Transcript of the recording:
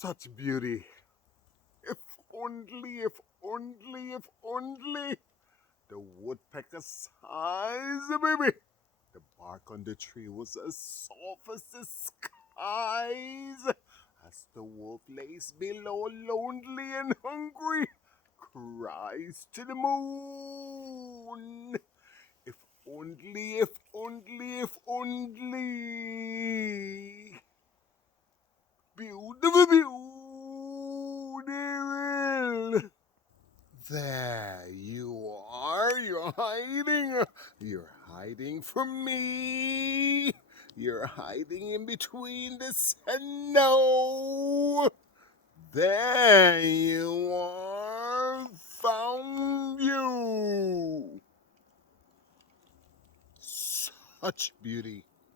Such beauty. If only, if only, if only the woodpecker sighs, baby. The bark on the tree was as soft as the skies. As the wolf lays below, lonely and hungry, cries to the moon. If only, if only, if only. Beautiful, beautiful. There you are. You're hiding. You're hiding from me. You're hiding in between the snow. There you are. Found you. Such beauty.